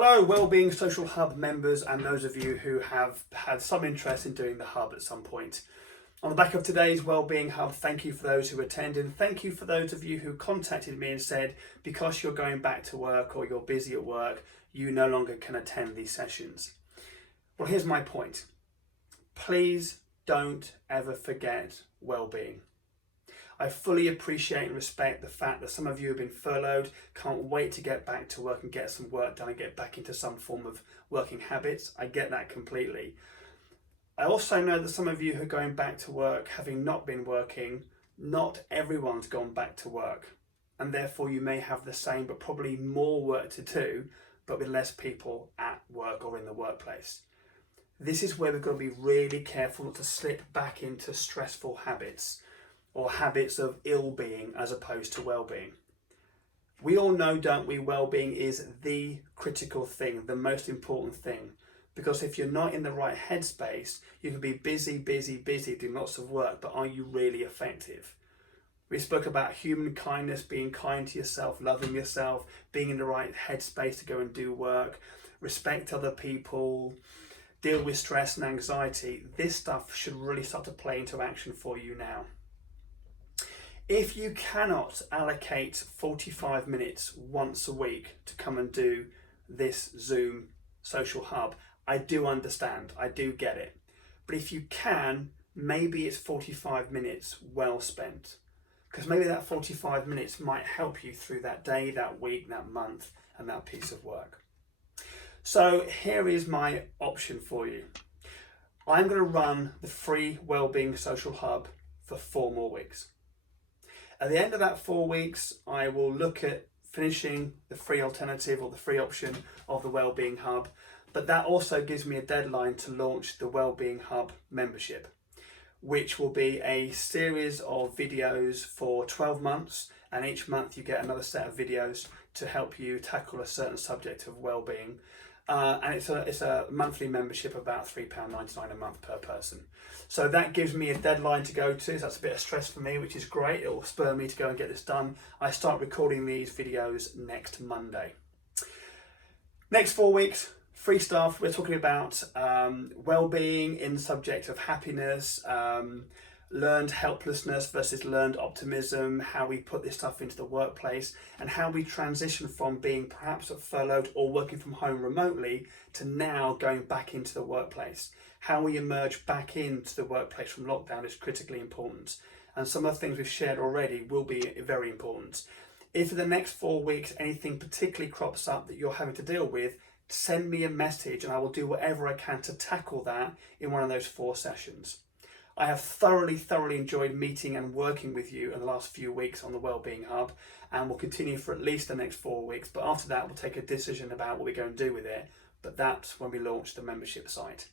Hello, Wellbeing Social Hub members and those of you who have had some interest in doing the Hub at some point. On the back of today's Wellbeing Hub, thank you for those who attended. Thank you for those of you who contacted me and said, because you're going back to work or you're busy at work, you no longer can attend these sessions. Well, here's my point. Please don't ever forget well-being. I fully appreciate and respect the fact that some of you have been furloughed, can't wait to get back to work and get some work done and get back into some form of working habits. I get that completely. I also know that some of you who are going back to work, having not been working, not everyone's gone back to work. And therefore you may have the same but probably more work to do, but with less people at work or in the workplace. This is where we've got to be really careful not to slip back into stressful habits or habits of ill-being as opposed to well-being. We all know, don't we, well-being is the critical thing, the most important thing. Because if you're not in the right headspace, you can be busy, doing lots of work, but are you really effective? We spoke about human kindness, being kind to yourself, loving yourself, being in the right headspace to go and do work, respect other people, deal with stress and anxiety. This stuff should really start to play into action for you now. If you cannot allocate 45 minutes once a week to come and do this Zoom social hub, I do understand, I do get it. But if you can, maybe it's 45 minutes well spent. Because maybe that 45 minutes might help you through that day, that week, that month, and that piece of work. So here is my option for you. I'm going to run the free Wellbeing Social Hub for 4 more weeks. At the end of that 4 weeks, I will look at finishing the free alternative or the free option of the Wellbeing Hub, but that also gives me a deadline to launch the Wellbeing Hub membership, which will be a series of videos for 12 months, and each month you get another set of videos to help you tackle a certain subject of well-being. And it's a monthly membership of about £3.99 a month per person. So that gives me a deadline to go to, so that's a bit of stress for me, which is great. It will spur me to go and get this done. I start recording these videos next Monday. Next 4 weeks, free stuff. We're talking about well-being in the subject of happiness, learned helplessness versus learned optimism, how we put this stuff into the workplace, and how we transition from being perhaps furloughed or working from home remotely to now going back into the workplace. How we emerge back into the workplace from lockdown is critically important. And some of the things we've shared already will be very important. If in the next 4 weeks anything particularly crops up that you're having to deal with, send me a message and I will do whatever I can to tackle that in one of those 4 sessions. I have thoroughly enjoyed meeting and working with you in the last few weeks on the Wellbeing Hub, and will continue for at least the next 4 weeks. But after that, we'll take a decision about what we're going to do with it. But that's when we launch the membership site.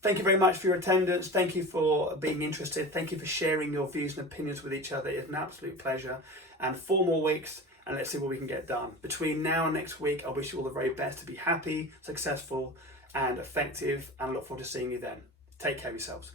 Thank you very much for your attendance. Thank you for being interested. Thank you for sharing your views and opinions with each other. It's an absolute pleasure. And 4 more weeks, and let's see what we can get done. Between now and next week, I wish you all the very best to be happy, successful, and effective. And I look forward to seeing you then. Take care of yourselves.